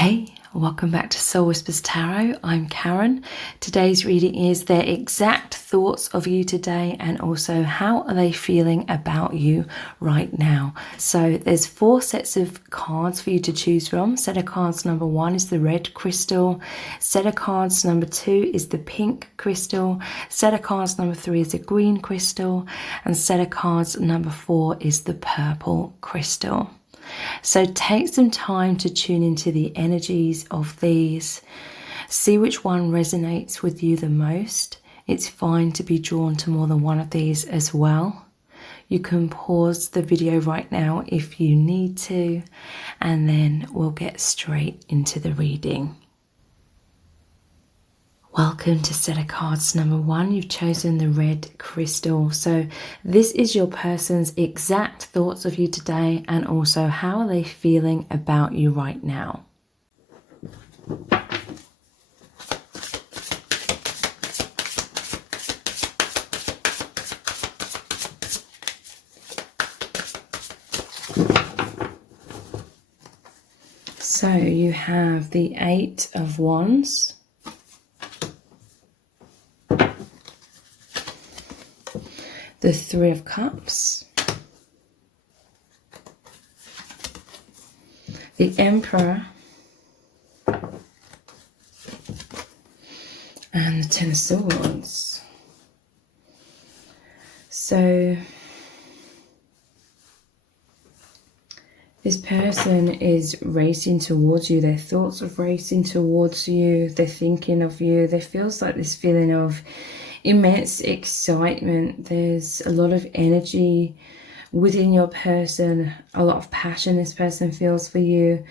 Hey, welcome back to Soul Whispers Tarot. I'm Karen. Today's reading is their exact thoughts of you today and also how are they feeling about you right now. So there's 4 sets of cards for you to choose from. Set of cards number 1 is the red crystal. Set of cards number 2 is the pink crystal. Set of cards number 3 is the green crystal. And set of cards number 4 is the purple crystal. So take some time to tune into the energies of these. See which one resonates with you the most. It's fine to be drawn to more than one of these as well. You can pause the video right now if you need to, and then we'll get straight into the reading. Welcome to set of cards number 1. You've chosen the red crystal. So this is your person's exact thoughts of you today and also how are they feeling about you right now. So you have the 8 of Wands. The 3 of Cups, the Emperor, and the 10 of Swords. So this person is racing towards you. Their thoughts are racing towards you. They're thinking of you. There feels like this feeling of immense excitement. There's a lot of energy within your person, a lot of passion this person feels for you.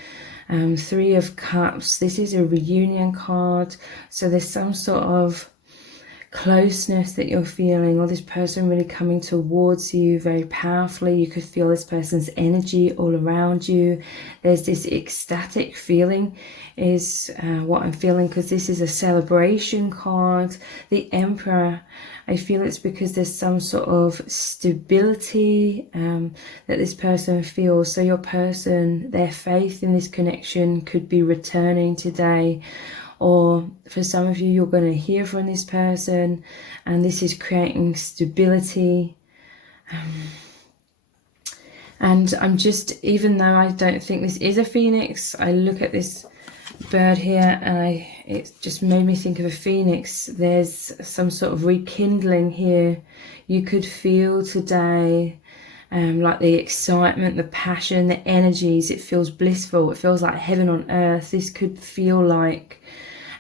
3 of Cups, this is a reunion card, so there's some sort of closeness that you're feeling, or this person really coming towards you very powerfully. You could feel this person's energy all around you. There's this ecstatic feeling is what I'm feeling, because this is a celebration card. The Emperor, I feel it's because there's some sort of stability that this person feels. So your person, their faith in this connection could be returning today. Or for some of you, you're going to hear from this person and this is creating stability. And I'm just, even though I don't think this is a phoenix, I look at this bird here and it just made me think of a phoenix. There's some sort of rekindling here. You could feel today like the excitement, the passion, the energies. It feels blissful. It feels like heaven on earth. This could feel like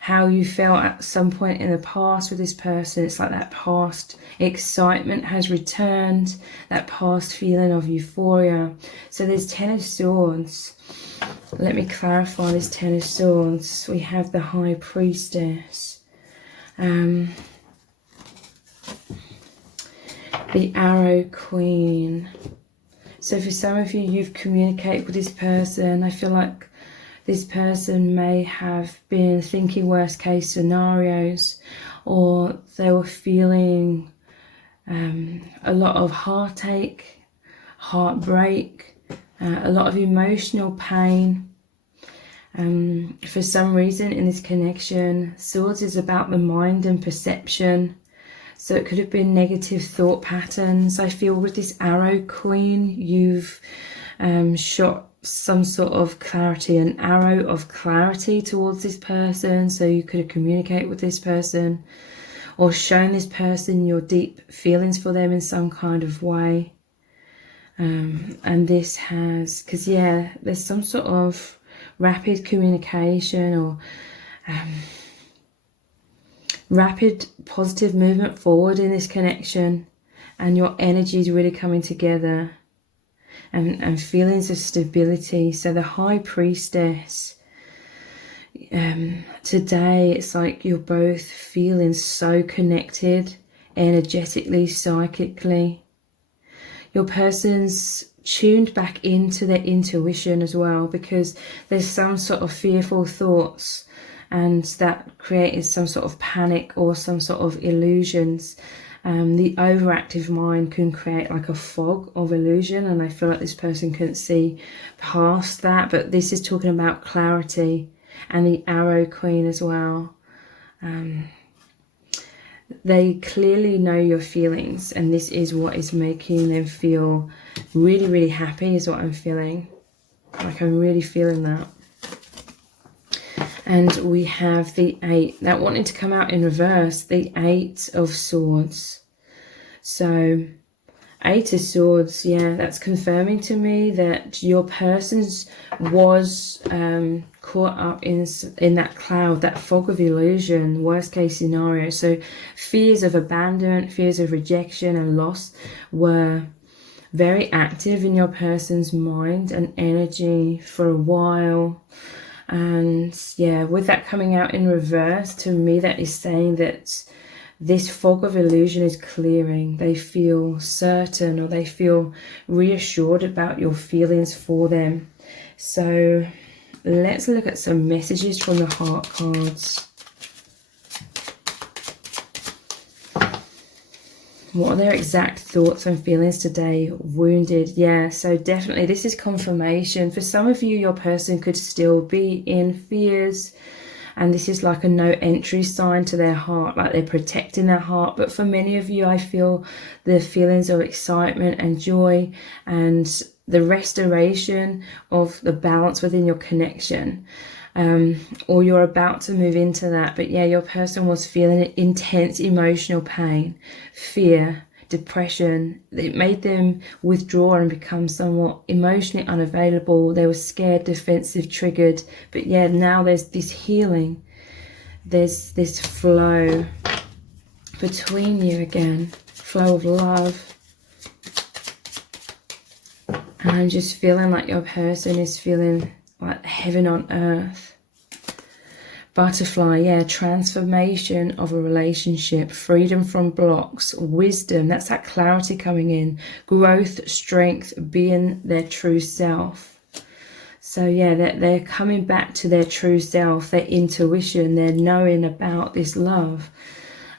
how you felt at some point in the past with this person. It's like that past excitement has returned, that past feeling of euphoria. So there's 10 of Swords. Let me clarify this 10 of Swords. We have the High Priestess. The Arrow Queen. So for some of you, you've communicated with this person. I feel like this person may have been thinking worst case scenarios, or they were feeling a lot of heartache, heartbreak, a lot of emotional pain. For some reason in this connection, Swords is about the mind and perception. So it could have been negative thought patterns. I feel with this Arrow Queen, you've shot some sort of clarity, an arrow of clarity towards this person. So you could have communicated with this person or shown this person your deep feelings for them in some kind of way. And this has, because yeah, there's some sort of rapid communication or rapid positive movement forward in this connection, and your energy is really coming together, and feelings of stability. So the High Priestess, today it's like you're both feeling so connected energetically, psychically. Your person's tuned back into their intuition as well, because there's some sort of fearful thoughts and that created some sort of panic or some sort of illusions. The overactive mind can create like a fog of illusion, and I feel like this person couldn't see past that. But this is talking about clarity and the Arrow Queen as well. They clearly know your feelings, and this is what is making them feel really, really happy is what I'm feeling. Like I'm really feeling that. And we have the 8. That wanted to come out in reverse. The 8 of Swords. So 8 of Swords, yeah, that's confirming to me that your person's was caught up in that cloud, that fog of illusion, worst case scenario. So fears of abandonment, fears of rejection and loss were very active in your person's mind and energy for a while. And yeah, with that coming out in reverse, to me that is saying that this fog of illusion is clearing. They feel certain, or they feel reassured about your feelings for them. So let's look at some messages from the heart cards. What are their exact thoughts and feelings today? Wounded. Yeah, so definitely this is confirmation. For some of you, your person could still be in fears. And this is like a no entry sign to their heart, like they're protecting their heart. But for many of you, I feel the feelings of excitement and joy and the restoration of the balance within your connection. Or you're about to move into that. But yeah, your person was feeling intense emotional pain, fear, depression. It made them withdraw and become somewhat emotionally unavailable. They were scared, defensive, triggered. But yeah, now there's this healing. There's this flow between you again. Flow of love. And I'm just feeling like your person is feeling like heaven on earth. Butterfly, yeah, transformation of a relationship, freedom from blocks, wisdom, that's that clarity coming in, growth, strength, being their true self. So yeah, they're coming back to their true self, their intuition, their knowing about this love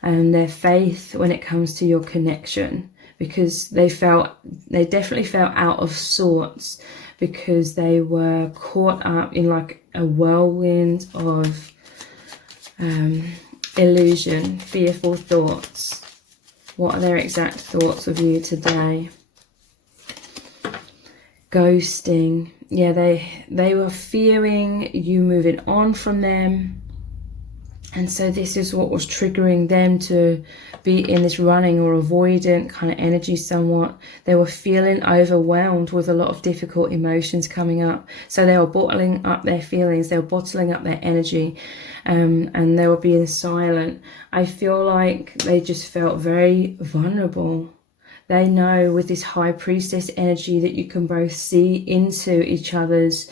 and their faith when it comes to your connection, because they definitely felt out of sorts because they were caught up in like a whirlwind of illusion, fearful thoughts. What are their exact thoughts of you today? Ghosting. Yeah, they were fearing you moving on from them. And so this is what was triggering them to be in this running or avoidant kind of energy somewhat. They were feeling overwhelmed with a lot of difficult emotions coming up. So they were bottling up their feelings. They were bottling up their energy. And they were being silent. I feel like they just felt very vulnerable. They know with this High Priestess energy that you can both see into each other's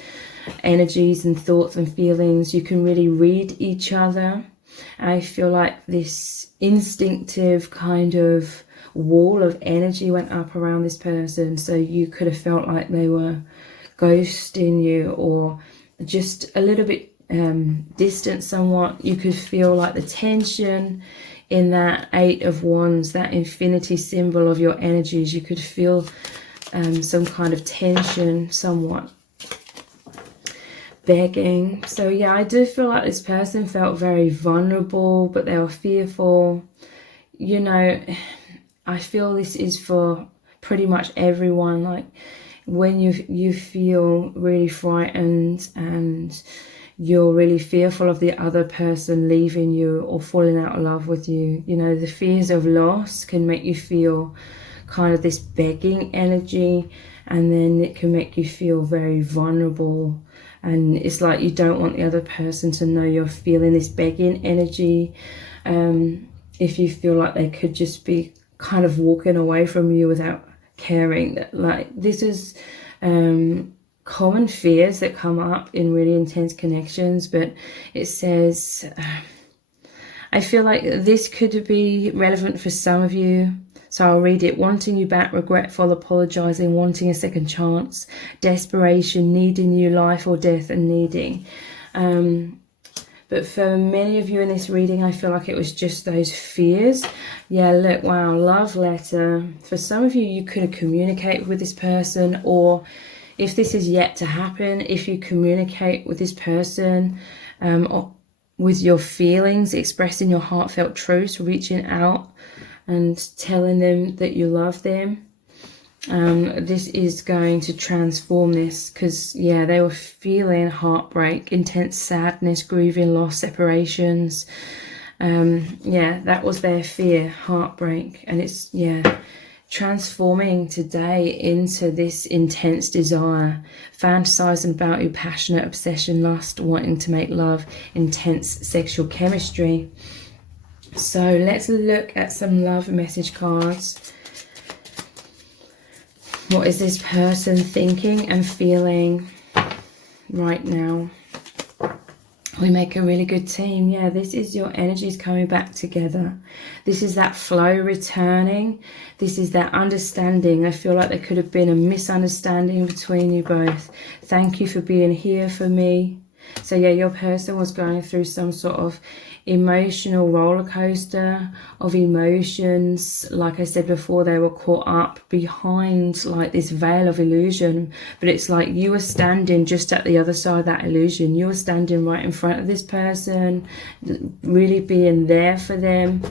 energies and thoughts and feelings. You can really read each other. I feel like this instinctive kind of wall of energy went up around this person, so you could have felt like they were ghosting you or just a little bit distant somewhat. You could feel like the tension in that 8 of Wands, that infinity symbol of your energies. You could feel some kind of tension somewhat. Begging. So yeah, I do feel like this person felt very vulnerable, but they were fearful. You know, I feel this is for pretty much everyone. Like when you feel really frightened and you're really fearful of the other person leaving you or falling out of love with you, you know, the fears of loss can make you feel kind of this begging energy, and then it can make you feel very vulnerable. And it's like you don't want the other person to know you're feeling this begging energy. If you feel like they could just be kind of walking away from you without caring. That like this is common fears that come up in really intense connections. But it says, I feel like this could be relevant for some of you. So I'll read it. Wanting you back, regretful, apologizing, wanting a second chance, desperation, needing you, life or death, and needing. But for many of you in this reading, I feel like it was just those fears. Yeah, look, wow, love letter. For some of you, you could have communicated with this person, or if this is yet to happen, if you communicate with this person or with your feelings, expressing your heartfelt truths, reaching out and telling them that you love them, this is going to transform this, because yeah, they were feeling heartbreak, intense sadness, grieving, loss, separations. Yeah, that was their fear, heartbreak, and it's transforming today into this intense desire, fantasizing about you, passionate obsession, lust, wanting to make love, intense sexual chemistry. So let's look at some love message cards. What is this person thinking and feeling right now? We make a really good team. Yeah, this is your energies coming back together. This is that flow returning. This is that understanding. I feel like there could have been a misunderstanding between you both. Thank you for being here for me. So yeah, your person was going through some sort of emotional roller coaster of emotions. Like I said before, they were caught up behind like this veil of illusion, but it's like you were standing just at the other side of that illusion. You were standing right in front of this person, really being there for them.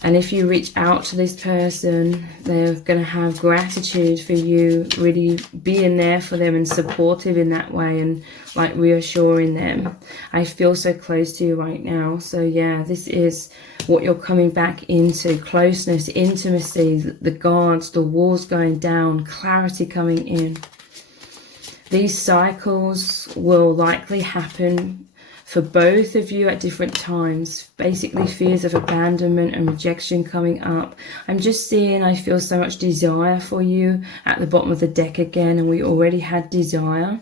And if you reach out to this person, they're going to have gratitude for you really being there for them and supportive in that way, and like reassuring them. I feel so close to you right now. So yeah, this is what you're coming back into: closeness, intimacy, the guards, the walls going down, clarity coming in. These cycles will likely happen for both of you at different times. Basically fears of abandonment and rejection coming up. I'm just seeing, I feel so much desire for you at the bottom of the deck again, and we already had desire.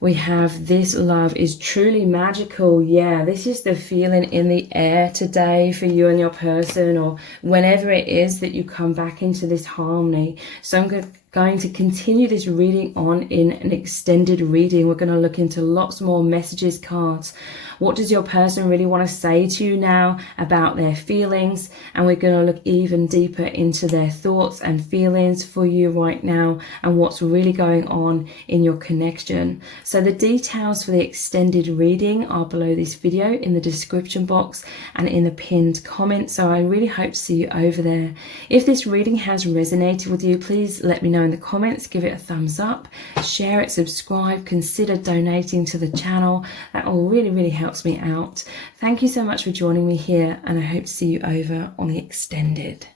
We have this love is truly magical. Yeah, this is the feeling in the air today for you and your person, or whenever it is that you come back into this harmony. So I'm going to continue this reading on in an extended reading. We're going to look into lots more messages cards. What does your person really want to say to you now about their feelings? And we're going to look even deeper into their thoughts and feelings for you right now, and what's really going on in your connection. So the details for the extended reading are below this video in the description box and in the pinned comment. So I really hope to see you over there. If this reading has resonated with you, please let me know in the comments. Give it a thumbs up, share it, subscribe, consider donating to the channel. That all really helps me out. Thank you so much for joining me here, and I hope to see you over on the extended.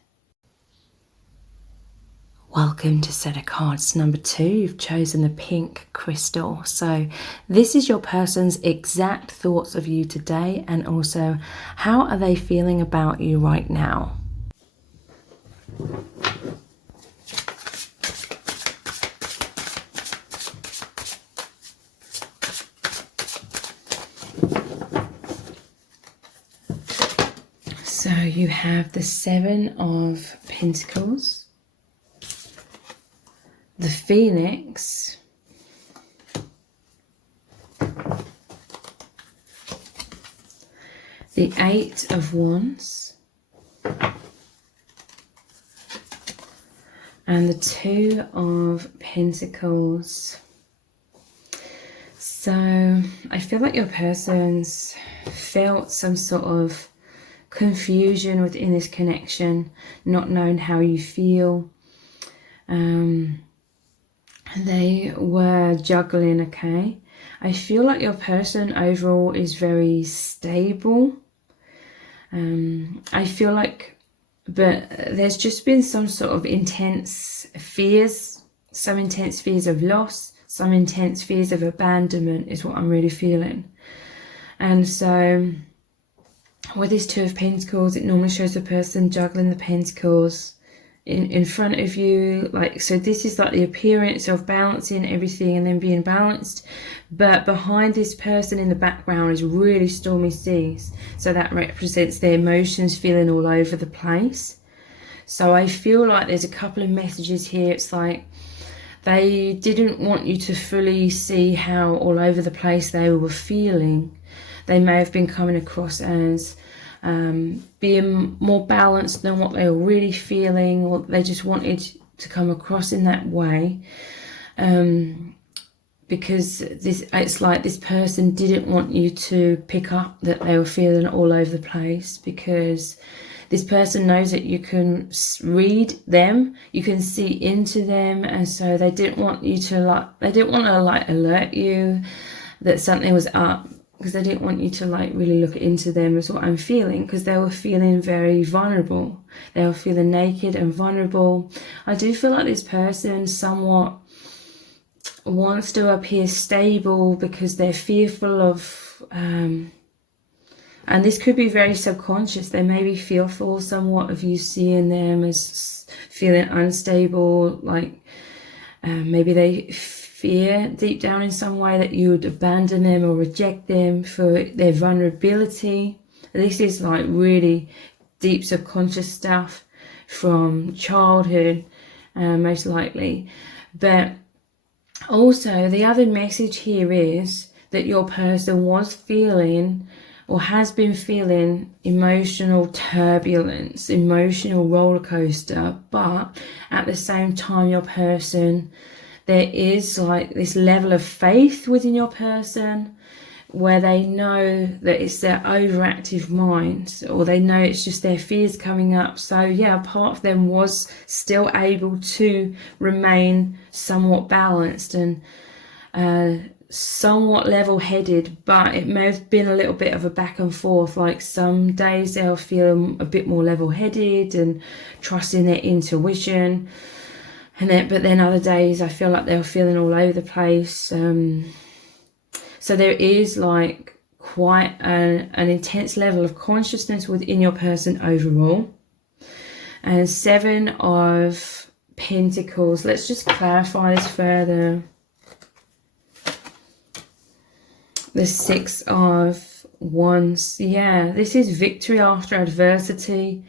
Welcome to set of cards number 2. You've chosen the pink crystal. So this is your person's exact thoughts of you today, and also how are they feeling about you right now. So you have the 7 of Pentacles, the Phoenix, the 8 of Wands, and the 2 of Pentacles. So I feel like your person's felt some sort of confusion within this connection, not knowing how you feel. They were juggling, okay? I feel like your person overall is very stable. I feel like, but there's just been some sort of intense fears, some intense fears of loss, some intense fears of abandonment is what I'm really feeling. And so with this 2 of Pentacles, it normally shows the person juggling the pentacles in front of you. Like, so this is like the appearance of balancing everything and then being balanced. But behind this person in the background is really stormy seas. So that represents their emotions feeling all over the place. So I feel like there's a couple of messages here. It's like they didn't want you to fully see how all over the place they were feeling. They may have been coming across as being more balanced than what they were really feeling, or they just wanted to come across in that way, because it's like this person didn't want you to pick up that they were feeling all over the place, because this person knows that you can read them, you can see into them, and so they didn't want you to alert you that something was up, because they didn't want you to really look into them, is what I'm feeling, because they were feeling very vulnerable. They were feeling naked and vulnerable. I do feel like this person somewhat wants to appear stable because they're fearful of and this could be very subconscious. They may be fearful somewhat of you seeing them as feeling unstable, maybe they fear deep down in some way that you would abandon them or reject them for their vulnerability. This is really deep subconscious stuff from childhood, most likely. But also the other message here is that your person was feeling or has been feeling emotional turbulence, emotional roller coaster, but at the same time your person, there is this level of faith within your person where they know that it's their overactive mind, or they know it's just their fears coming up. So yeah, part of them was still able to remain somewhat balanced and somewhat level-headed, but it may have been a little bit of a back and forth. Some days they'll feel a bit more level-headed and trusting their intuition, but then other days I feel like they're feeling all over the place. So there is quite an intense level of consciousness within your person overall. And 7 of Pentacles, let's just clarify this further. The 6 of Wands, yeah, this is victory after adversity.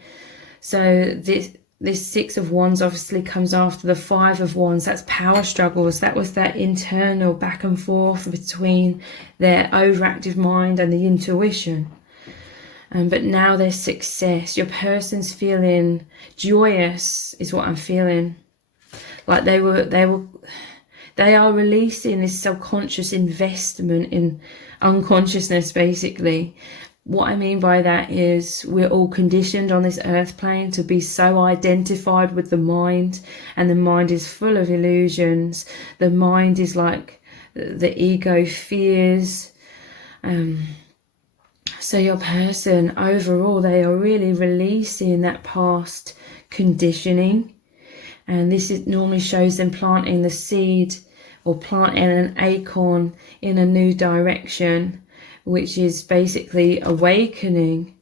So this 6 of Wands obviously comes after the 5 of Wands. That's power struggles. That was that internal back and forth between their overactive mind and the intuition. But now there's success. Your person's feeling joyous, is what I'm feeling. They are releasing this subconscious investment in unconsciousness, basically. What I mean by that is we're all conditioned on this earth plane to be so identified with the mind, and the mind is full of illusions. The mind is like the ego fears. So your person overall, they are really releasing that past conditioning. And this normally shows them planting the seed or planting an acorn in a new direction, which is basically awakening.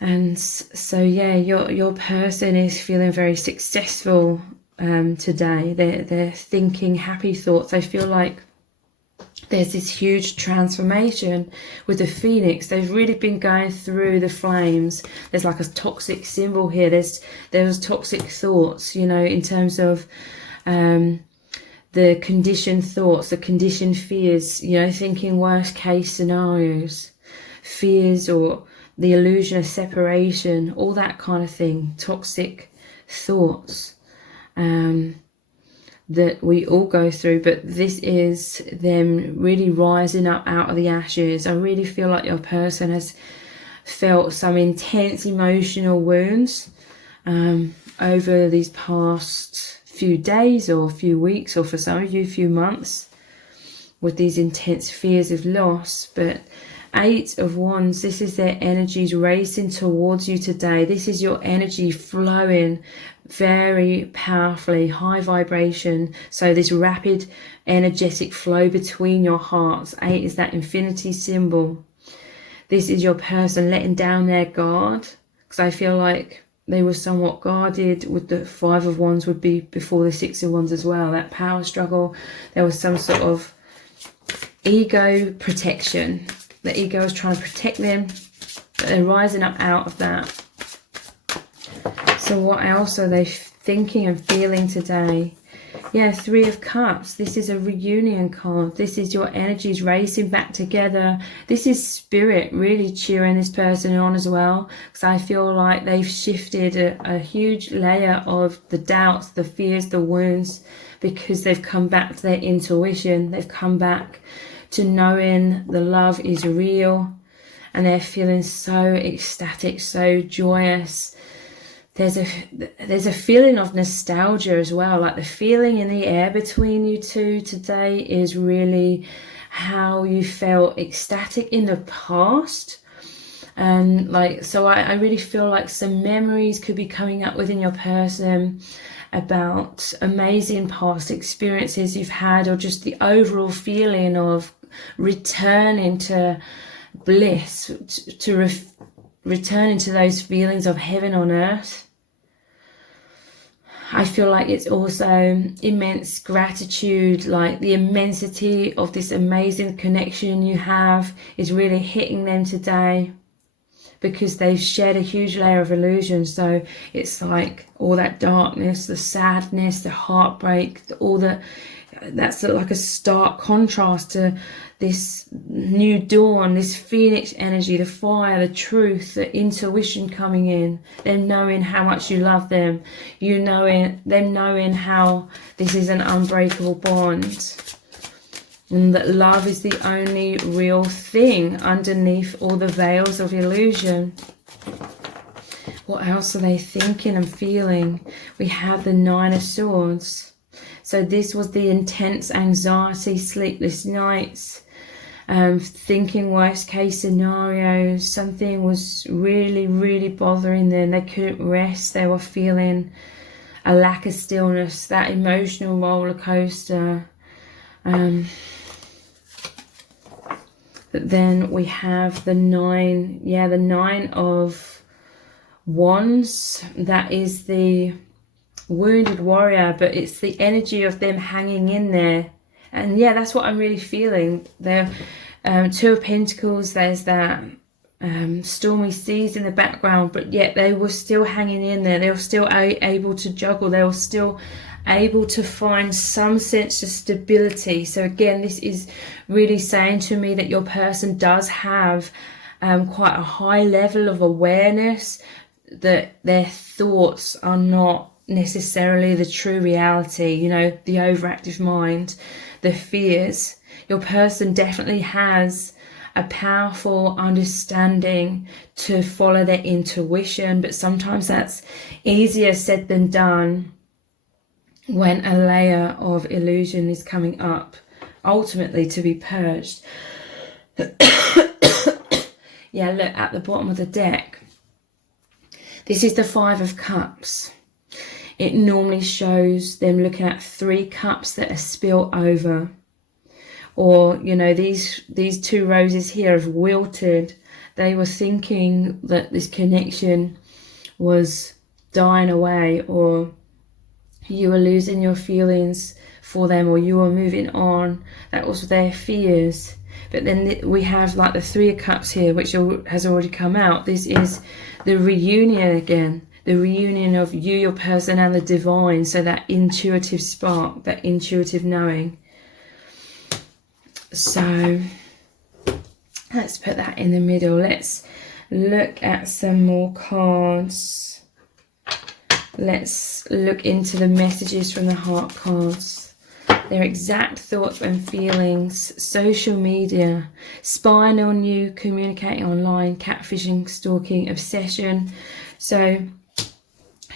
And so yeah, your person is feeling very successful today. They're thinking happy thoughts. I feel like there's this huge transformation with the Phoenix. They've really been going through the flames. There's a toxic symbol here. There's toxic thoughts, in terms of the conditioned thoughts, the conditioned fears, thinking worst case scenarios, fears or the illusion of separation, all that kind of thing, toxic thoughts. That we all go through, but this is them really rising up out of the ashes. I really feel like your person has felt some intense emotional wounds over these past few days or few weeks, or for some of you, a few months, with these intense fears of loss. But 8 of Wands, this is their energies racing towards you today. This is your energy flowing very powerfully, high vibration. So this rapid energetic flow between your hearts. 8 is that infinity symbol. This is your person letting down their guard, because I feel like they were somewhat guarded. With the 5 of Wands would be before the 6 of Wands as well. That power struggle. There was some sort of ego protection. The ego is trying to protect them, but they're rising up out of that. So what else are they thinking and feeling today? Yeah, Three of Cups. This is a reunion card. This is your energies racing back together. This is spirit really cheering this person on as well, because I feel like they've shifted a huge layer of the doubts, the fears, the wounds, because they've come back to their intuition. They've come back to knowing the love is real, and they're feeling so ecstatic, so joyous. There's a feeling of nostalgia as well, like the feeling in the air between you two today is really how you felt ecstatic in the past. And so I really feel like some memories could be coming up within your person about amazing past experiences you've had, or just the overall feeling of returning to bliss, returning to those feelings of heaven on earth. I feel like it's also immense gratitude, like the immensity of this amazing connection you have is really hitting them today, because they've shared a huge layer of illusion. So it's like all that darkness, the sadness, the heartbreak, that's like a stark contrast to this new dawn, this phoenix energy, the fire, the truth, the intuition coming in, them knowing how much you love them, them knowing how this is an unbreakable bond, and that love is the only real thing underneath all the veils of illusion. What else are they thinking and feeling? We have the Nine of Swords. So this was the intense anxiety, sleepless nights, thinking worst case scenarios. Something was really, really bothering them. They couldn't rest. They were feeling a lack of stillness, that emotional roller coaster. But then we have the Nine of Wands. That is the wounded warrior, but it's the energy of them hanging in there. And yeah, that's what I'm really feeling. The Two of Pentacles, there's that stormy seas in the background, but yet they were still hanging in there. They were still able to juggle. They were still able to find some sense of stability. So again, this is really saying to me that your person does have quite a high level of awareness, that their thoughts are not necessarily the true reality, you know, the overactive mind, the fears. Your person definitely has a powerful understanding to follow their intuition, but sometimes that's easier said than done when a layer of illusion is coming up, ultimately to be purged. Yeah, look at the bottom of the deck. This is the Five of Cups. It normally shows them looking at 3 cups that are spilt over. Or, you know, these 2 roses here have wilted. They were thinking that this connection was dying away, or you were losing your feelings for them, or you were moving on. That was their fears. But then we have like the Three of Cups here, which has already come out. This is the reunion again. The reunion of you, your person, and the divine. So that intuitive spark, that intuitive knowing. So let's put that in the middle. Let's look at some more cards. Let's look into the messages from the heart cards. Their exact thoughts and feelings. Social media. Spying on you. Communicating online. Catfishing. Stalking. Obsession. So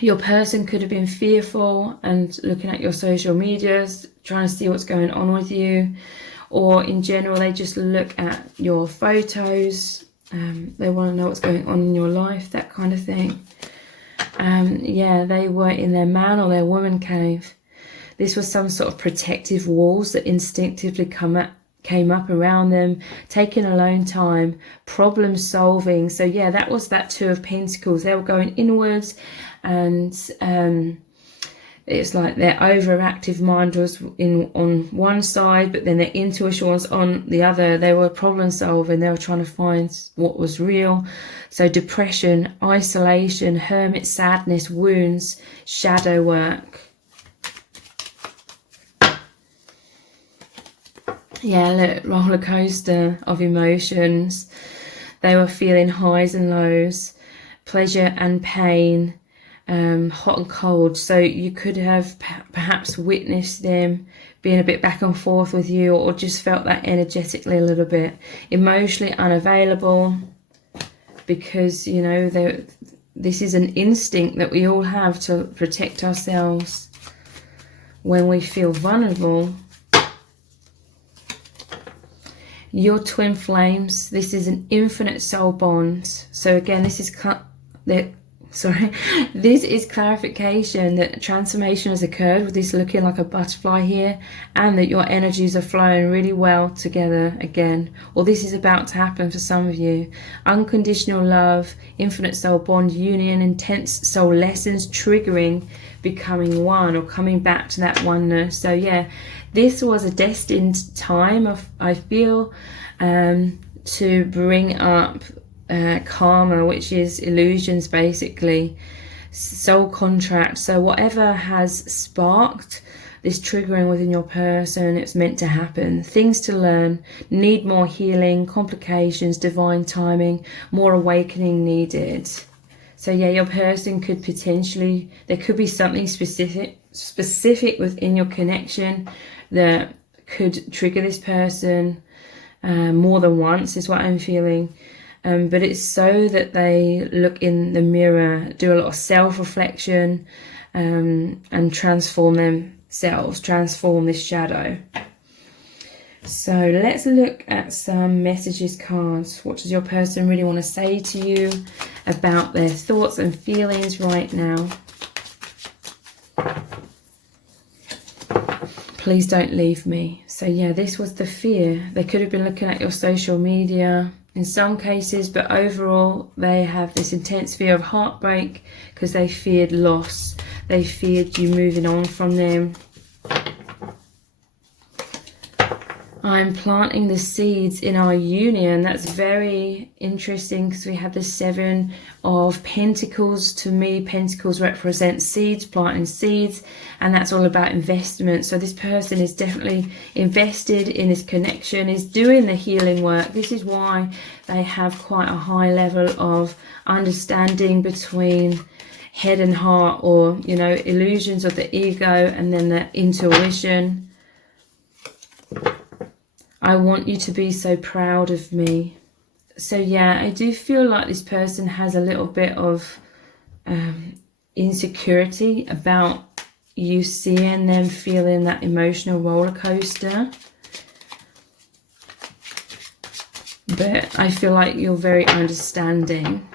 your person could have been fearful and looking at your social medias, trying to see what's going on with you. Or in general, they just look at your photos. They want to know what's going on in your life, that kind of thing. Yeah, they were in their man or their woman cave. This was some sort of protective walls that instinctively came up around them, taking alone time, problem solving. So yeah, that was that Two of Pentacles. They were going inwards, and it's like their overactive mind was on one side, but then their intuition was on the other. They were problem solving. They were trying to find what was real. So depression, isolation, hermit, sadness, wounds, shadow work. Yeah, look, roller coaster of emotions. They were feeling highs and lows, pleasure and pain, hot and cold. So you could have perhaps witnessed them being a bit back and forth with you, or just felt that energetically a little bit. Emotionally unavailable, because, you know, this is an instinct that we all have to protect ourselves when we feel vulnerable. Your twin flames, this is an infinite soul bond. So again, this is this is clarification that transformation has occurred with this looking like a butterfly here, and that your energies are flowing really well together again, or this is about to happen for some of you. Unconditional love, infinite soul bond, union, intense soul lessons triggering becoming one, or coming back to that oneness. So yeah, this was a destined time of, I feel, to bring up karma, which is illusions, basically, soul contract. So whatever has sparked this triggering within your person, it's meant to happen. Things to learn, need more healing, complications, divine timing, more awakening needed. So yeah, your person could potentially, there could be something specific within your connection that could trigger this person more than once, is what I'm feeling. But it's so that they look in the mirror, do a lot of self-reflection, and transform themselves, transform this shadow. So let's look at some messages cards. What does your person really want to say to you about their thoughts and feelings right now? Please don't leave me. So yeah, this was the fear. They could have been looking at your social media in some cases, but overall they have this intense fear of heartbreak because they feared loss. They feared you moving on from them. I'm planting the seeds in our union. That's very interesting because we have the 7 of Pentacles. To me, Pentacles represent seeds, planting seeds, and that's all about investment. So this person is definitely invested in this connection, is doing the healing work. This is why they have quite a high level of understanding between head and heart, or, you know, illusions of the ego and then the intuition. I want you to be so proud of me. So yeah, I do feel like this person has a little bit of insecurity about you seeing them feeling that emotional roller coaster. But I feel like you're very understanding,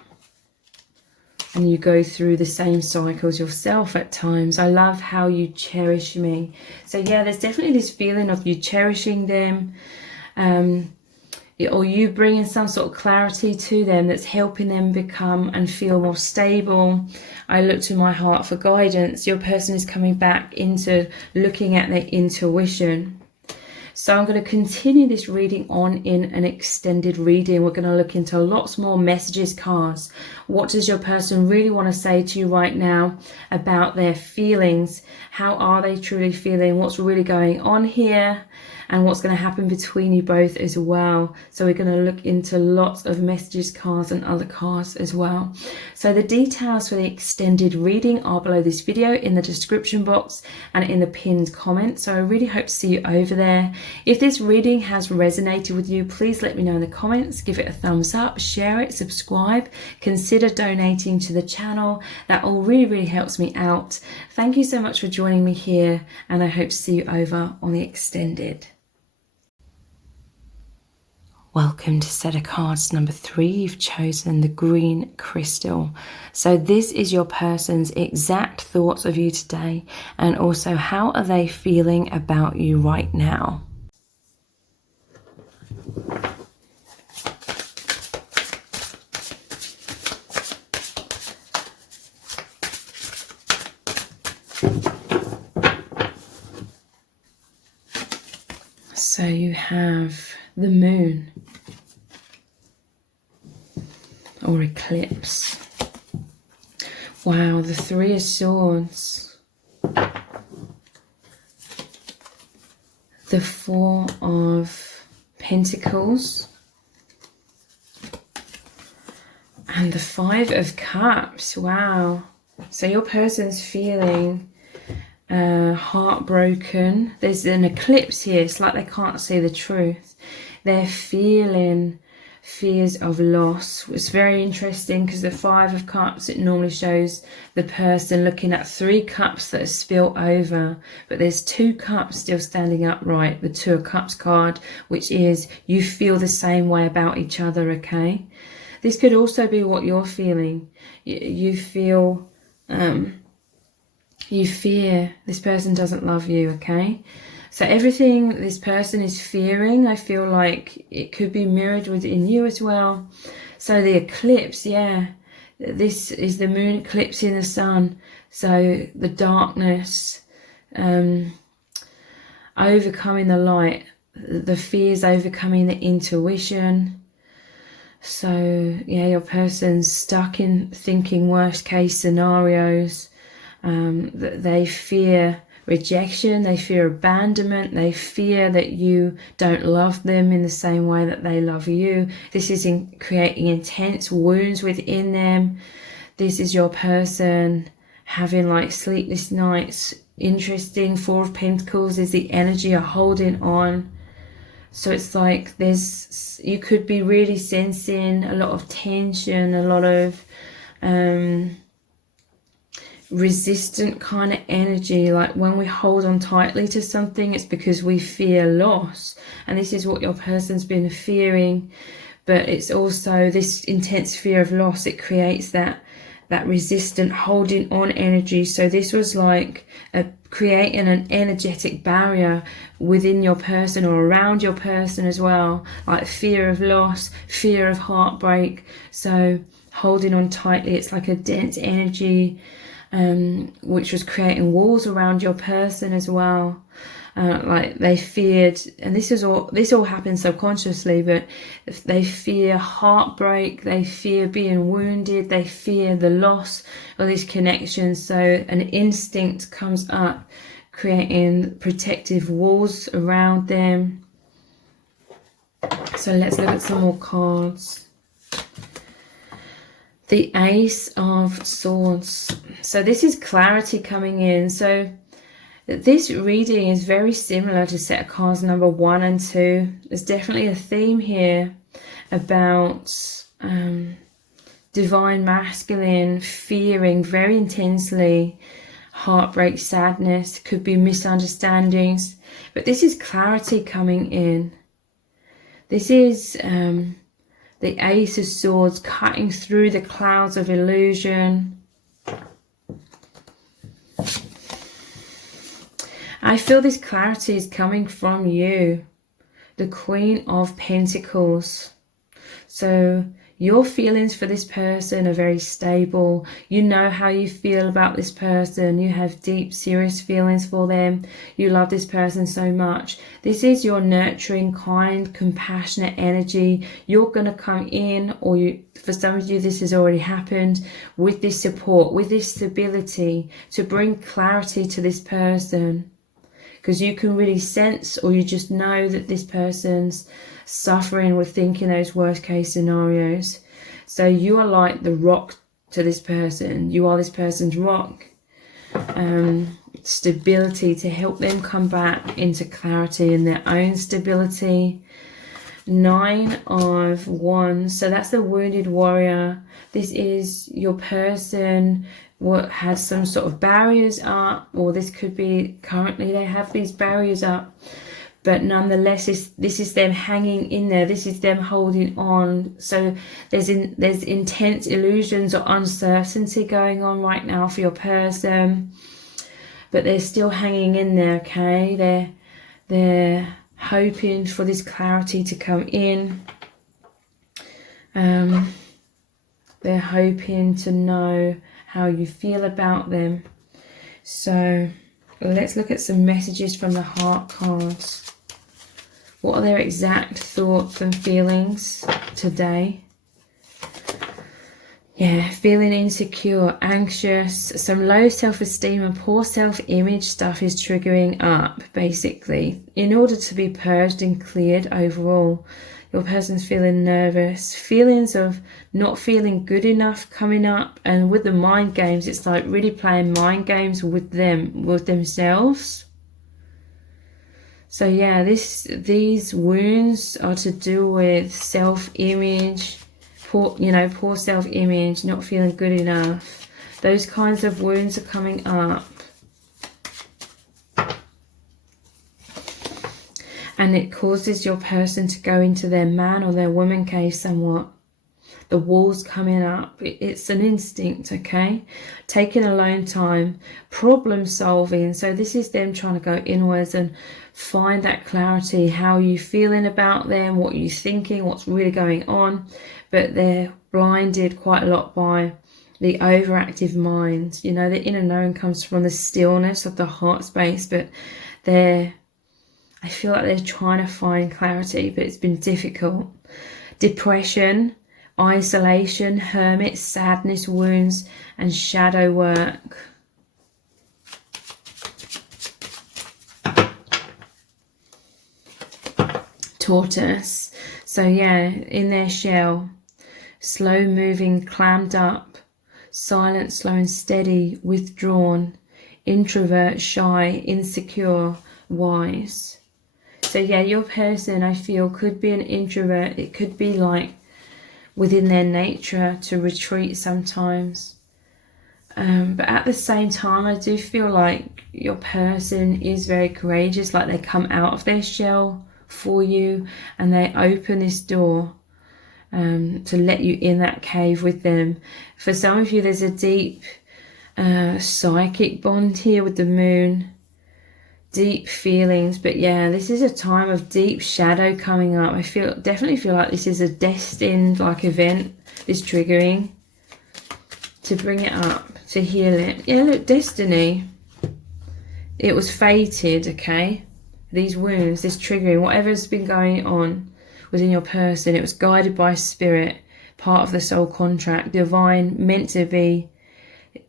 and you go through the same cycles yourself at times. I love how you cherish me. So yeah, there's definitely this feeling of you cherishing them, or you bringing some sort of clarity to them that's helping them become and feel more stable. I look to my heart for guidance. Your person is coming back into looking at their intuition. So I'm going to continue this reading on in an extended reading. We're going to look into lots more messages cards. What does your person really want to say to you right now about their feelings? How are they truly feeling? What's really going on here? And what's going to happen between you both as well. So we're going to look into lots of messages cards and other cards as well. So the details for the extended reading are below this video in the description box and in the pinned comment. So I really hope to see you over there. If this reading has resonated with you, please let me know in the comments. Give it a thumbs up, share it, subscribe, consider donating to the channel. That all really helps me out. Thank you so much for joining me here, and I hope to see you over on the extended. Welcome to set of cards number 3. You've chosen the green crystal. So this is your person's exact thoughts of you today, and also how are they feeling about you right now. So you have the moon, or eclipse. Wow, the 3 of Swords. the Four of Pentacles, and the Five of Cups. Wow. So your person's feeling heartbroken. There's an eclipse here. It's like they can't see the truth. They're feeling fears of loss. It's very interesting because the Five of Cups, it normally shows the person looking at 3 cups that are spilt over, but there's 2 cups still standing upright. The Two of Cups card, which is you feel the same way about each other. Okay, this could also be what you're feeling. You feel you fear this person doesn't love you. Okay, so everything this person is fearing, I feel like it could be mirrored within you as well. So the eclipse, yeah, this is the moon eclipsing the sun. So the darkness, overcoming the light, the fears overcoming the intuition. So yeah, your person's stuck in thinking worst case scenarios. They fear rejection, they fear abandonment, they fear that you don't love them in the same way that they love you. This is creating intense wounds within them. This is your person having like sleepless nights. Interesting, Four of Pentacles is the energy of holding on. So it's like you could be really sensing a lot of tension, a lot of resistant kind of energy. Like when we hold on tightly to something, it's because we fear loss, and this is what your person's been fearing. But it's also this intense fear of loss, it creates that resistant holding on energy. So this was like creating an energetic barrier within your person or around your person as well, like fear of loss, fear of heartbreak. So holding on tightly, it's like a dense energy which was creating walls around your person as well. Like they feared, and this all happens subconsciously, but they fear heartbreak, they fear being wounded, they fear the loss of this connection. So an instinct comes up, creating protective walls around them. So let's look at some more cards. The Ace of Swords. So this is clarity coming in. So this reading is very similar to set of cards number 1 and 2. There's definitely a theme here about divine masculine fearing very intensely, heartbreak, sadness, could be misunderstandings. But this is clarity coming in. This is the Ace of Swords cutting through the clouds of illusion. I feel this clarity is coming from you, the Queen of Pentacles. So your feelings for this person are very stable. You know how you feel about this person. You have deep, serious feelings for them. You love this person so much. This is your nurturing, kind, compassionate energy. You're going to come in, or for some of you this has already happened, with this support, with this stability to bring clarity to this person. Because you can really sense, or you just know that this person's suffering with thinking those worst case scenarios. So you are like the rock to this person. You are this person's rock. Stability to help them come back into clarity and their own stability. 9 of Wands. So that's the wounded warrior. This is your person what has some sort of barriers up, or this could be currently they have these barriers up, but nonetheless this is them hanging in there. This is them holding on. So there's intense illusions or uncertainty going on right now for your person, but they're still hanging in there. Okay, they're hoping for this clarity to come in. They're hoping to know how you feel about them. So let's look at some messages from the heart cards. What are their exact thoughts and feelings today? Yeah, feeling insecure, anxious, some low self-esteem and poor self-image stuff is triggering up, basically. In order to be purged and cleared overall, your person's feeling nervous, feelings of not feeling good enough coming up, and with the mind games, it's like really playing mind games with themselves. So yeah, these wounds are to do with self-image, poor self-image, not feeling good enough. Those kinds of wounds are coming up. And it causes your person to go into their man or their woman cave somewhat. The walls coming up. It's an instinct, okay? Taking alone time, problem solving. So this is them trying to go inwards and find that clarity. How are you feeling about them? What are you thinking? What's really going on? But they're blinded quite a lot by the overactive mind. You know, the inner knowing comes from the stillness of the heart space, but I feel like they're trying to find clarity, but it's been difficult. Depression, isolation, hermit, sadness, wounds, and shadow work. Tortoise. So yeah, in their shell, slow moving, clammed up, silent, slow and steady, withdrawn, introvert, shy, insecure, wise. So yeah, your person, I feel, could be an introvert. It could be like within their nature to retreat sometimes. But at the same time, I do feel like your person is very courageous, like they come out of their shell for you and they open this door to let you in that cave with them. For some of you, there's a deep psychic bond here with the moon. Deep feelings, but yeah, this is a time of deep shadow coming up. I definitely feel like this is a destined like event, this triggering to bring it up, to heal it. Yeah, look, destiny. It was fated, okay? These wounds, this triggering, whatever's been going on within your person, it was guided by spirit, part of the soul contract, divine, meant to be,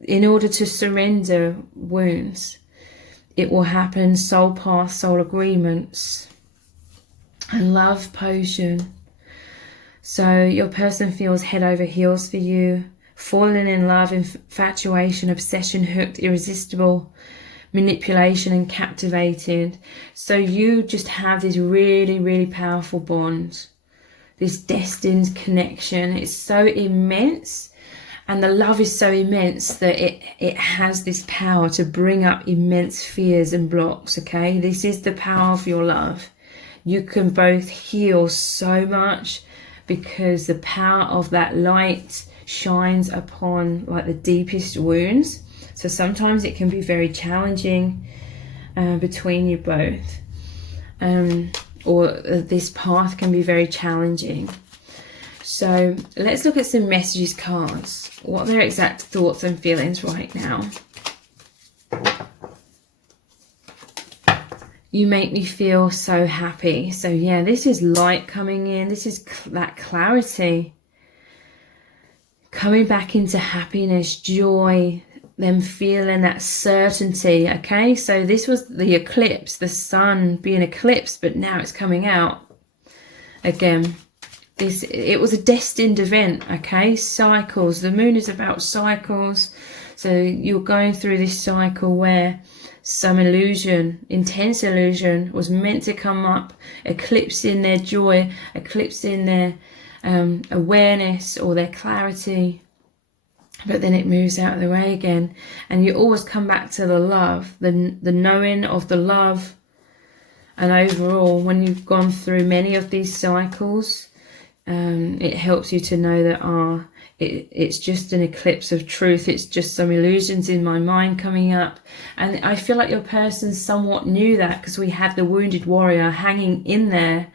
in order to surrender wounds. It will happen, soul path, soul agreements, and love potion. So your person feels head over heels for you, falling in love, infatuation, obsession, hooked, irresistible, manipulation and captivated. So you just have this really, really powerful bond, this destined connection. It's so immense. And the love is so immense that it has this power to bring up immense fears and blocks, okay? This is the power of your love. You can both heal so much because the power of that light shines upon like the deepest wounds. So sometimes it can be very challenging between you both. Or this path can be very challenging. So let's look at some messages cards. What are their exact thoughts and feelings right now? You make me feel so happy. So yeah, this is light coming in. This is that clarity. Coming back into happiness, joy, them feeling that certainty, okay? So this was the eclipse, the sun being eclipsed, but now it's coming out again. It was a destined event, okay? Cycles. The moon is about cycles. So you're going through this cycle where some illusion, intense illusion, was meant to come up, eclipsing their joy, eclipsing their awareness or their clarity. But then it moves out of the way again. And you always come back to the love, the knowing of the love. And overall, when you've gone through many of these cycles, it helps you to know that it's just an eclipse of truth. It's just some illusions in my mind coming up. And I feel like your person somewhat knew that because we had the wounded warrior hanging in there.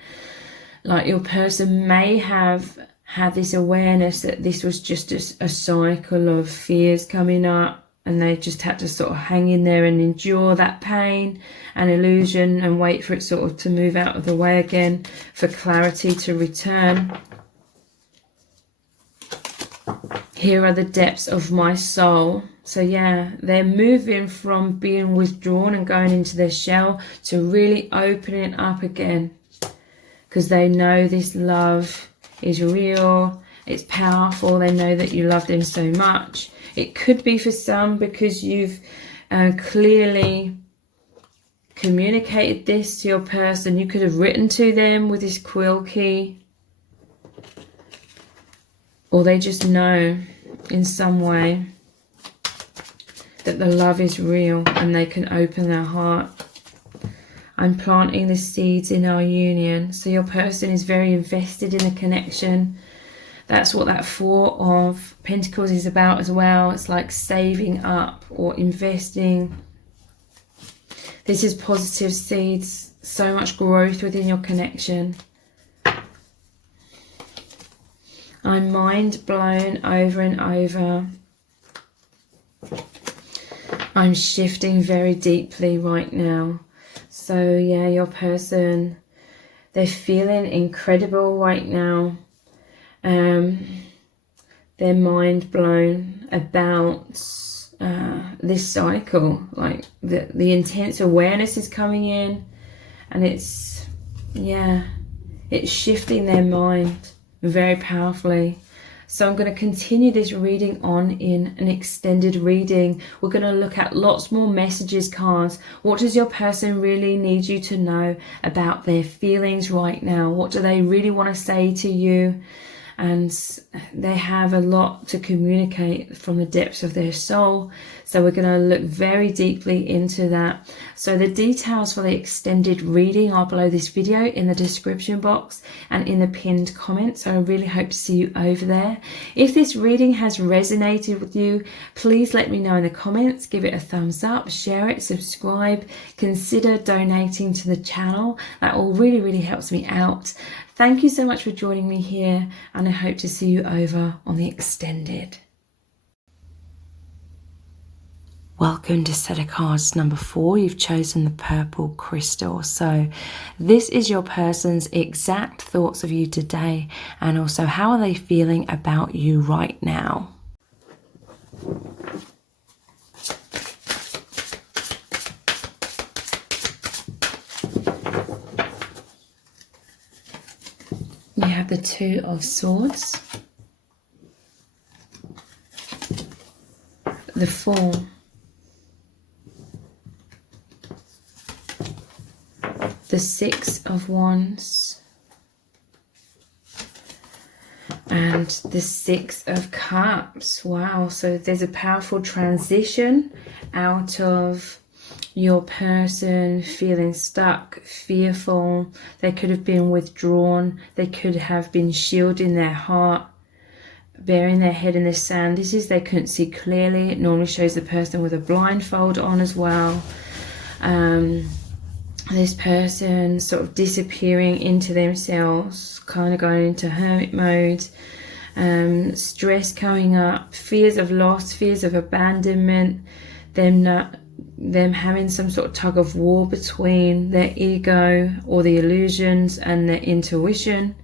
Like your person may have had this awareness that this was just a cycle of fears coming up. And they just had to sort of hang in there and endure that pain and illusion and wait for it sort of to move out of the way again, for clarity to return. Here are the depths of my soul. So yeah, they're moving from being withdrawn and going into their shell to really opening up again, because they know this love is real, it's powerful, they know that you love them so much. It could be for some because you've clearly communicated this to your person. You could have written to them with this quill key, or they just know in some way that the love is real and they can open their heart. I'm planting the seeds in our union. So your person is very invested in a connection. That's what that Four of Pentacles is about as well. It's like saving up or investing. This is positive seeds, so much growth within your connection. I'm mind blown over and over. I'm shifting very deeply right now. So yeah, your person, they're feeling incredible right now. They're mind blown about this cycle. Like the intense awareness is coming in, and it's, yeah, it's shifting their mind very powerfully. So I'm going to continue this reading on in an extended reading. We're going to look at lots more messages cards. What does your person really need you to know about their feelings right now? What do they really want to say to you? And they have a lot to communicate from the depths of their soul. So we're going to look very deeply into that. So the details for the extended reading are below this video in the description box and in the pinned comment. So I really hope to see you over there. If this reading has resonated with you, please let me know in the comments. Give it a thumbs up, share it, subscribe, consider donating to the channel. That all really, really helps me out. Thank you so much for joining me here, and I hope to see you over on the extended. Welcome to set of cards number 4. You've chosen the purple crystal. So this is your person's exact thoughts of you today, and also how are they feeling about you right now. You have the Two of Swords, the Four, the Six of Wands, and the Six of Cups. Wow, so there's a powerful transition out of your person feeling stuck, fearful. They could have been withdrawn. They could have been shielding their heart, burying their head in the sand. This is they couldn't see clearly. It normally shows the person with a blindfold on as well. This person sort of disappearing into themselves, kind of going into hermit mode. Stress coming up, fears of loss, fears of abandonment, them having some sort of tug of war between their ego or the illusions and their intuition.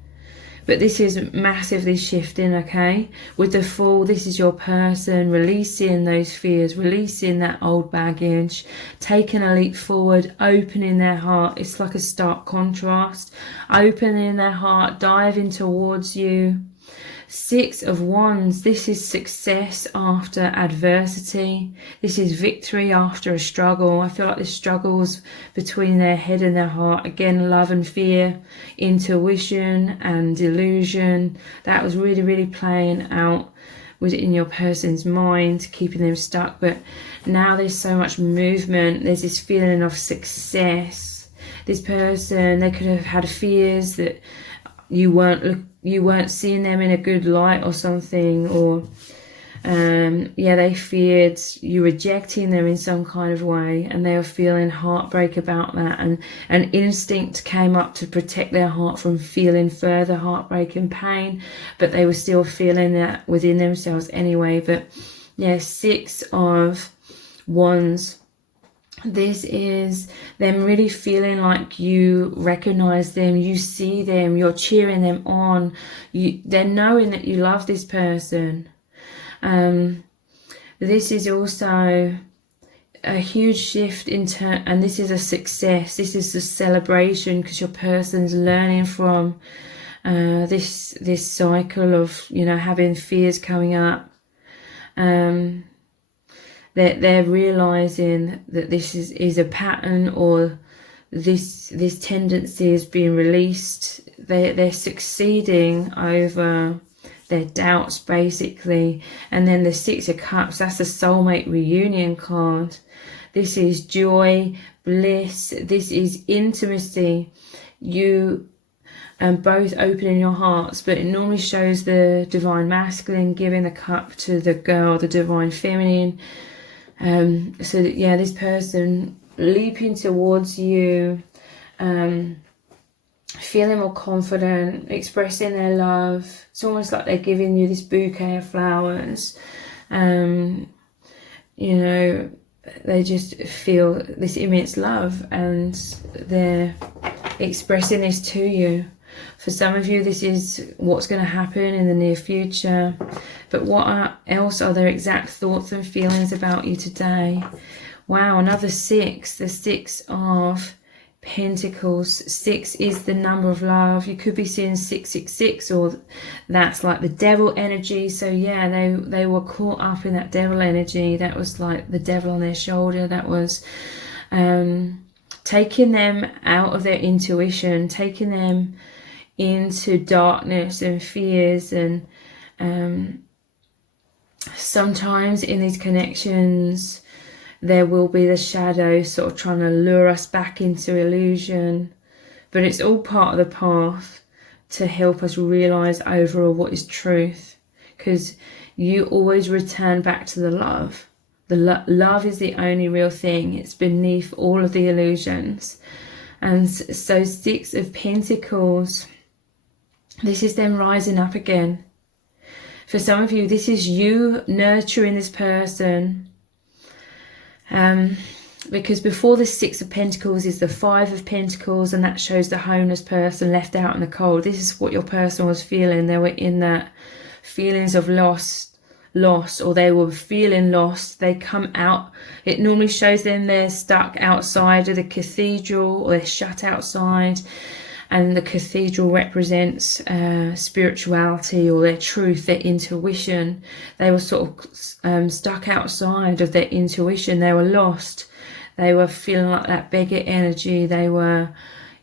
But this is massively shifting, okay? With the Fool, this is your person releasing those fears, releasing that old baggage, taking a leap forward, opening their heart. It's like a stark contrast. Opening their heart, diving towards you. Six of Wands, this is success after adversity. This is victory after a struggle. I feel like there's struggles between their head and their heart. Again, love and fear, intuition and delusion. That was really, really playing out within your person's mind, keeping them stuck. But now there's so much movement. There's this feeling of success. This person, they could have had fears that you weren't seeing them in a good light or something, or yeah, they feared you rejecting them in some kind of way, and they were feeling heartbreak about that, and an instinct came up to protect their heart from feeling further heartbreak and pain, but they were still feeling that within themselves anyway. But yeah, Six of Wands, this is them really feeling like you recognize them, you see them, you're cheering them on, they're knowing that you love this person. This is also a huge shift in turn, and this is a success. This is a celebration because your person's learning from this cycle of, you know, having fears coming up. They're realizing that this is a pattern, or this tendency is being released. They're succeeding over their doubts, basically. And then the Six of Cups, that's the soulmate reunion card. This is joy, bliss, this is intimacy. You both opening your hearts, but it normally shows the divine masculine giving the cup to the girl, the divine feminine. So that, yeah, this person leaping towards you, feeling more confident, expressing their love. It's almost like they're giving you this bouquet of flowers. You know, they just feel this immense love, and they're expressing this to you. For some of you, this is what's going to happen in the near future. But what else are their exact thoughts and feelings about you today? Wow, another 6. The 6 of Pentacles. 6 is the number of love. You could be seeing 666, or that's like the devil energy. So yeah, they were caught up in that devil energy. That was like the devil on their shoulder. That was taking them out of their intuition, taking them into darkness and fears. And sometimes in these connections there will be the shadow sort of trying to lure us back into illusion, but it's all part of the path to help us realize overall what is truth, because you always return back to the love. The love is the only real thing. It's beneath all of the illusions. And so 6 of Pentacles, this is them rising up again. For some of you, this is you nurturing this person. Because before the 6 of Pentacles is the 5 of Pentacles, and that shows the homeless person left out in the cold. This is what your person was feeling. They were in that feelings of loss, or they were feeling lost. They come out. It normally shows them they're stuck outside of the cathedral, or they're shut outside. And the cathedral represents spirituality, or their truth, their intuition. They were sort of stuck outside of their intuition. They were lost. They were feeling like that beggar energy. They were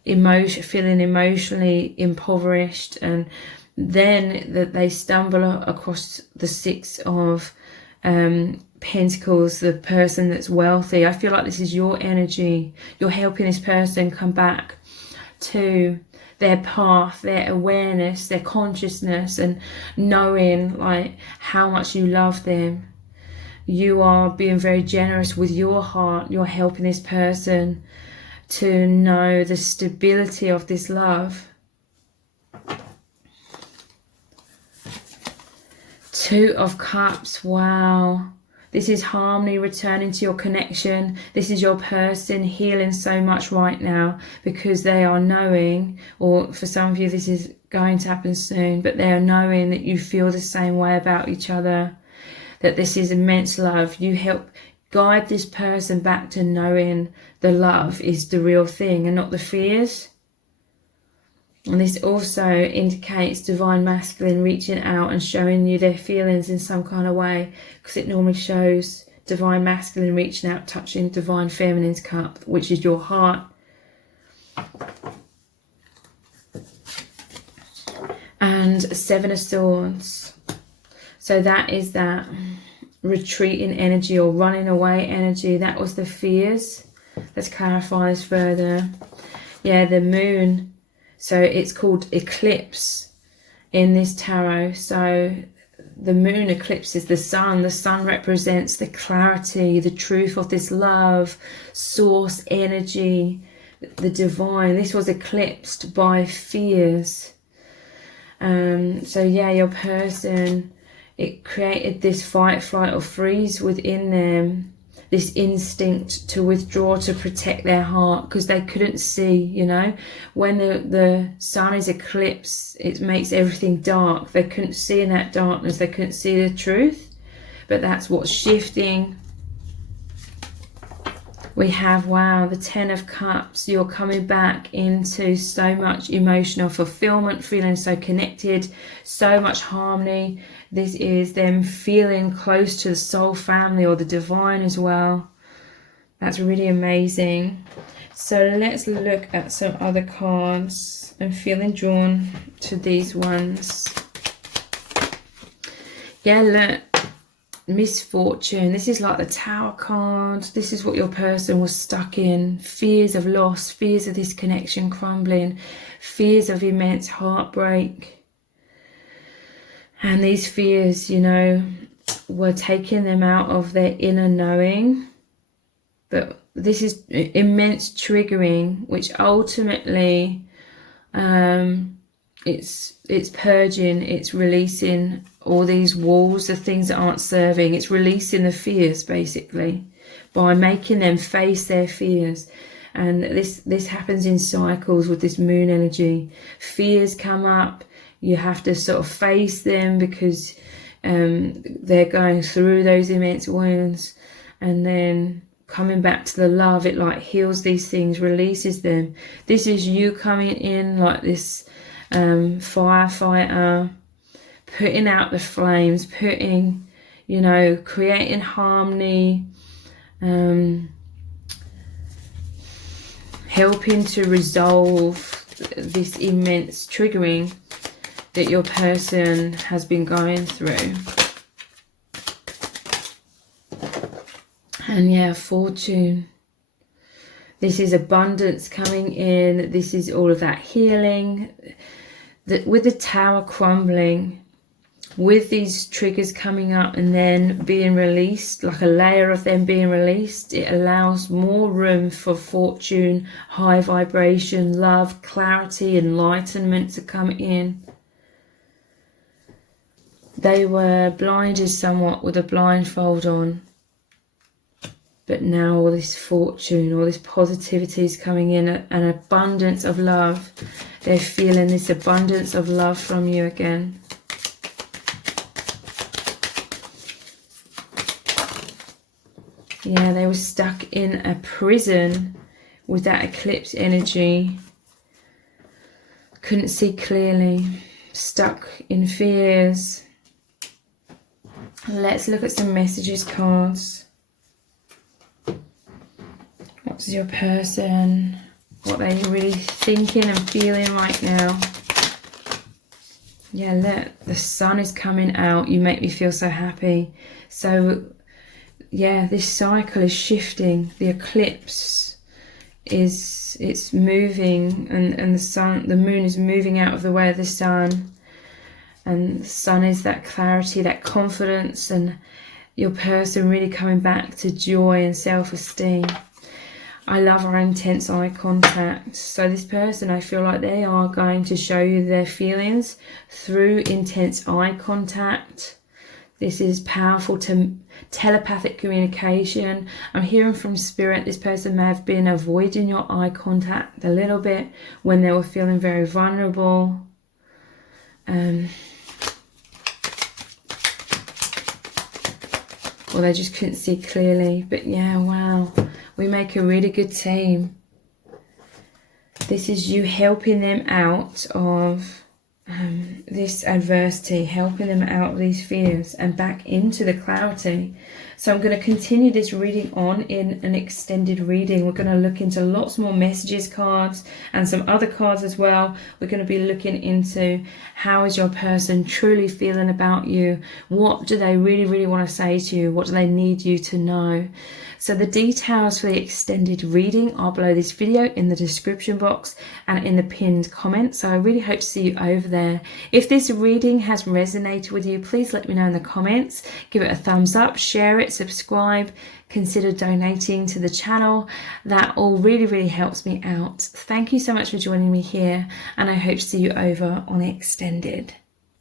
feeling emotionally impoverished. And then that they stumble across the 6 of Pentacles, the person that's wealthy. I feel like this is your energy. You're helping this person come back to their path, their awareness, their consciousness, and knowing like how much you love them. You are being very generous with your heart. You're helping this person to know the stability of this love. 2 of Cups. Wow. This is harmony, returning to your connection. This is your person healing so much right now, because they are knowing, or for some of you this is going to happen soon, but they are knowing that you feel the same way about each other, that this is immense love. You help guide this person back to knowing the love is the real thing and not the fears. And this also indicates divine masculine reaching out and showing you their feelings in some kind of way, because it normally shows divine masculine reaching out, touching divine feminine's cup, which is your heart. And 7 of Swords. So that is that retreating energy, or running away energy. That was the fears. Let's clarify this further. Yeah, the moon. So it's called eclipse in this tarot. So the moon eclipses the sun. The sun represents the clarity, the truth of this love, source energy, the divine. This was eclipsed by fears. So yeah, your person, it created this fight, flight or freeze within them. This instinct to withdraw, to protect their heart, because they couldn't see, you know. When the sun is eclipsed, it makes everything dark. They couldn't see in that darkness. They couldn't see the truth. but that's what's shifting. We have, wow, the 10 of Cups. You're coming back into so much emotional fulfillment, feeling so connected, so much harmony. This is them feeling close to the soul family or the divine as well. That's really amazing. So let's look at some other cards. I'm feeling drawn to these ones. Yeah, look. Misfortune. This is like the Tower card. This is what your person was stuck in. Fears of loss, fears of this connection crumbling, fears of immense heartbreak. And these fears, you know, were taking them out of their inner knowing. But this is immense triggering, which ultimately it's purging, it's releasing all these walls, the things that aren't serving. It's releasing the fears, basically, by making them face their fears. And this happens in cycles with this moon energy. Fears come up, you have to sort of face them because they're going through those immense wounds, and then coming back to the love, it like heals these things, releases them. This is you coming in like this firefighter, putting out the flames, putting, you know, creating harmony, helping to resolve this immense triggering that your person has been going through. And yeah, fortune. This is abundance coming in. This is all of that healing. With the Tower crumbling, with these triggers coming up and then being released, like a layer of them being released, it allows more room for fortune, high vibration, love, clarity, enlightenment to come in. They were blinded somewhat with a blindfold on. But now all this fortune, all this positivity is coming in, an abundance of love. They're feeling this abundance of love from you again. Yeah, they were stuck in a prison with that eclipse energy. Couldn't see clearly. Stuck in fears. Let's look at some messages cards. What's your person? What are you really thinking and feeling right now? Yeah, look, the sun is coming out. You make me feel so happy. So yeah, this cycle is shifting. The eclipse it's moving, and the moon is moving out of the way of the sun, and the sun is that clarity, that confidence, and your person really coming back to joy and self-esteem. I love our intense eye contact. So this person, I feel like they are going to show you their feelings through intense eye contact. This is powerful telepathic communication. I'm hearing from spirit, this person may have been avoiding your eye contact a little bit when they were feeling very vulnerable. Or they just couldn't see clearly. But yeah, wow. We make a really good team. This is you helping them out of this adversity, helping them out of these fears and back into the clarity. So I'm going to continue this reading on in an extended reading. We're going to look into lots more messages cards and some other cards as well. We're going to be looking into how is your person truly feeling about you? What do they really, really want to say to you? What do they need you to know? So the details for the extended reading are below this video in the description box and in the pinned comment. So I really hope to see you over there. If this reading has resonated with you, please let me know in the comments. Give it a thumbs up, share it, subscribe, consider donating to the channel. That all really, really helps me out. Thank you so much for joining me here, and I hope to see you over on Extended.